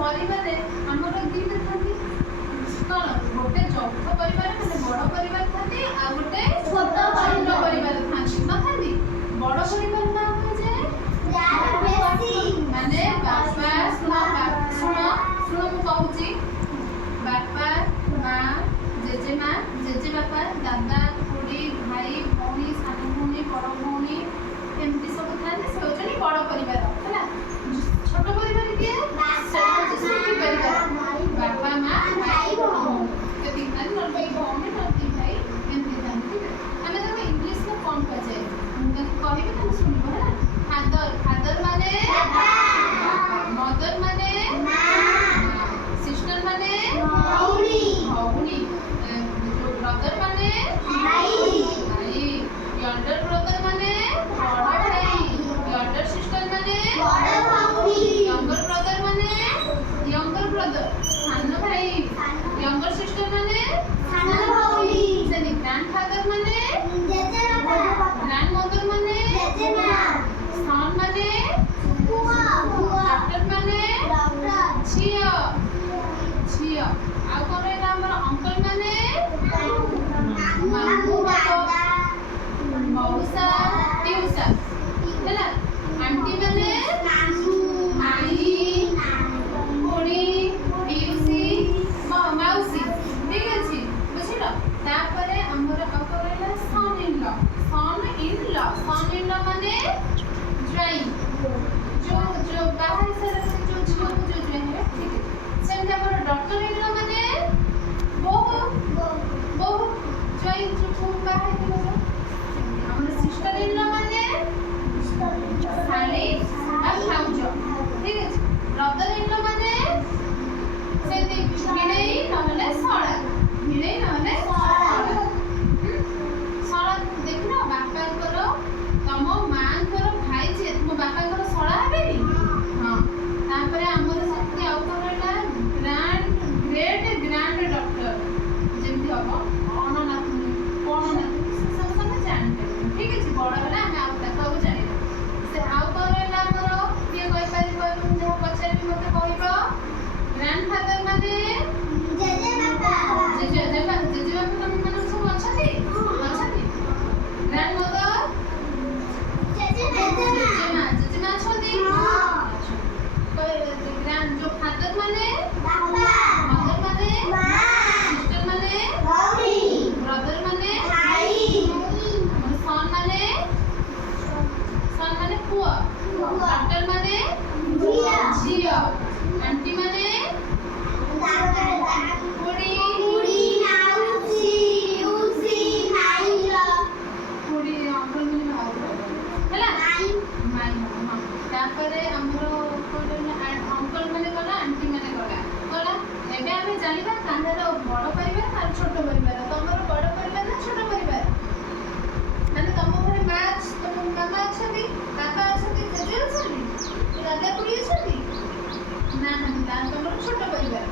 ପରିବାରରେ ଆମର ଦୁଇଟା ଥାନ୍ତି କ'ଣ ଗୋଟେ ଯୌଥ ପରିବାର ମାନେ ବଡ଼ ପରିବାର ଥାନ୍ତି ଆଉ ଗୋଟେ ଛୋଟ ପରିବାର ଥାନ୍ତି ନଥାନ୍ତି ବଡ଼ ପରିବାର ନାଁ କୁହାଯାଏ ମାନେ ବାପା ଶୁଣ ମୁଁ କହୁଛି ବାପା ମା ଜେଜେମା ଜେଜେବାପା ଦାଦା ଖୁଡ଼ୀ ଭାଇ ଭଉଣୀ ସାନ ଭଉଣୀ ବଡ଼ ଭଉଣୀ ଏମିତି ସବୁ ଥାନ୍ତି ସେ ହେଉଛନ୍ତି ବଡ଼ ପରିବାର ହେଲା ଛୋଟ ପରିବାର କିଏ ବାପା ମା ଭାଇ ଭଉଣୀ ଏତିକି ଥାନ୍ତି ନହେଲେ ଭାଇ ଭଉଣୀ ନହେଲେ ଭାଇ ଏମିତି ଥାନ୍ତି ଠିକ୍ ଅଛି ଆମେ ତାକୁ ଇଂଲିଶରେ କ'ଣ କୁହାଯାଏ ମୁଁ ତାକୁ କହିବି ତାକୁ ଶୁଣିବ ହେଲା ଫାଦର ମାନେ ମଦର ମାନେ ସିଷ୍ଟର ମାନେ ଭଉଣୀ ବ୍ରଦର ମାନେ ଭାଇ ୟଲ୍ଡର ବ୍ରଦର ମାନେ ବଡ଼ ଭାଇ ୟଲ୍ଡର ସିଷ୍ଟର ମାନେ ବଡ଼ ଭଉଣୀ ୟଙ୍ଗର ବ୍ରଦର ମାନେ ୟଙ୍ଗର ବ୍ରଦର ସାନ ଭାଇ ୟଙ୍ଗର ସିଷ୍ଟର ମାନେ ସାନ ଭଉଣୀ ସେମିତି ଗ୍ରାଣ୍ଡଫାଦର ମାନେ ଜେଜେବାପା ଗ୍ରାଣ୍ଡମଦର ମାନେ ଜେଜେମା ସନ୍ ମାନେ ପୁଅ ଡକ୍ଟର ମାନେ ଝିଅ ଆଉ କ'ଣ ରହିଲା ଆମର ଅଙ୍କଲ ମାନେ ମାମୁଁ ମଉସା ପିଉସା ହେଲା ଆଣ୍ଟି ମାନେ ମାଇଁ ଖୁଡ଼ୀ ପିଉସୀ ମାଉସୀ ଠିକ୍ ଅଛି ବୁଝିଲ ତାପରେ ଆମର ଆଉ କ'ଣ ରହିଲା ସନ୍ ଇନ୍ ଲ ମାନେ ଜ୍ୱାଇଁ ଯୋଉ ବାହା ହେଇସାରିଲା ଯୋଉ ଝିଅକୁ ଯୋଉ ଜ୍ୱାଇଁ ହେବେ ଠିକ୍ ଅଛି ସେମିତି ଆମର ଡକ୍ଟର ଇନ୍ ଲ ମାନେ ବୋହୂ ଜ୍ୱାଇଁ ଯୋଉ ବାହା ହେଇଥିବ ଆମର ସିଷ୍ଟର ଇନ୍ ଲ ମାନେ ଶାଳୀ ବା ଭାଉଜ ଠିକ୍ ଅଛି ବ୍ରଦର ଇନ୍ ଲ ମାନେ ସେମିତି ଭିଣେଇ ନହେଲେ ଶଳା ଶଳା ଦେଖିଲ ବାପାଙ୍କର ତମ ମାଙ୍କର ଭାଇ ଯିଏ ତୁମ ବାପାଙ୍କର ଶଳା ହେବେନି ହଁ ତାପରେ ଆମର ସେମିତି ଆଉ କ'ଣ ରହିଲା ଗ୍ରାଣ୍ଡ ଡକ୍ଟର ଯେମିତି ହବ କ'ଣ ନାତୁଣୀ ସେସବୁ ତମେ ଜାଣିପାରିବ ଠିକ୍ ଅଛି ବଡ଼ ହେଲେ ଆମେ ଆଉ ତାକୁ ଆଉ ଜାଣିବା ସେ ଆଉ କ'ଣ ରହିଲା ଆମର କିଏ କହିପାରିବ ଏବଂ ଯାହା ପଚାରିବି ମୋତେ କହିବ ଗ୍ରାଣ୍ଡଫାଦର ମାନେ ଜେଜେବାପା ତମମାନଙ୍କ ସବୁ ଅଛନ୍ତି ଗ୍ରାଣ୍ଡମଦର ଜେଜେମା ଅଛନ୍ତି ଯୋଉ ଫାଦର ମାନେ ମଦର ମାନେ ସିଷ୍ଟର ମାନେ ବ୍ରଦର ମାନେ ସନ୍ ମାନେ ପୁଅ ଡକ୍ଟର ମାନେ ଝିଅ ଆଣ୍ଟି ମାନେ ଖୁଡ଼ୀ ହେଲା ତାପରେ ଆମର ଅଙ୍କଲ ମାନେ ଗଲା ଆଣ୍ଟି ମାନେ ଗଲା ଏବେ ଆମେ ଜାଣିବା କାହାର ବଡ଼ ପରିବାର କାହାର ଛୋଟ ପରିବାର ତମର ବଡ଼ ପରିବାର ନା ଛୋଟ ପରିବାର ମାନେ ତମ ଘରେ ତମ ମାମା ଅଛନ୍ତି ବାପା ଅଛନ୍ତି ଜେଜେ ଅଛନ୍ତି ଦାଦା ଖୁଡ଼ୀ ଅଛନ୍ତି ନା ତମର ଛୋଟ ପରିବାର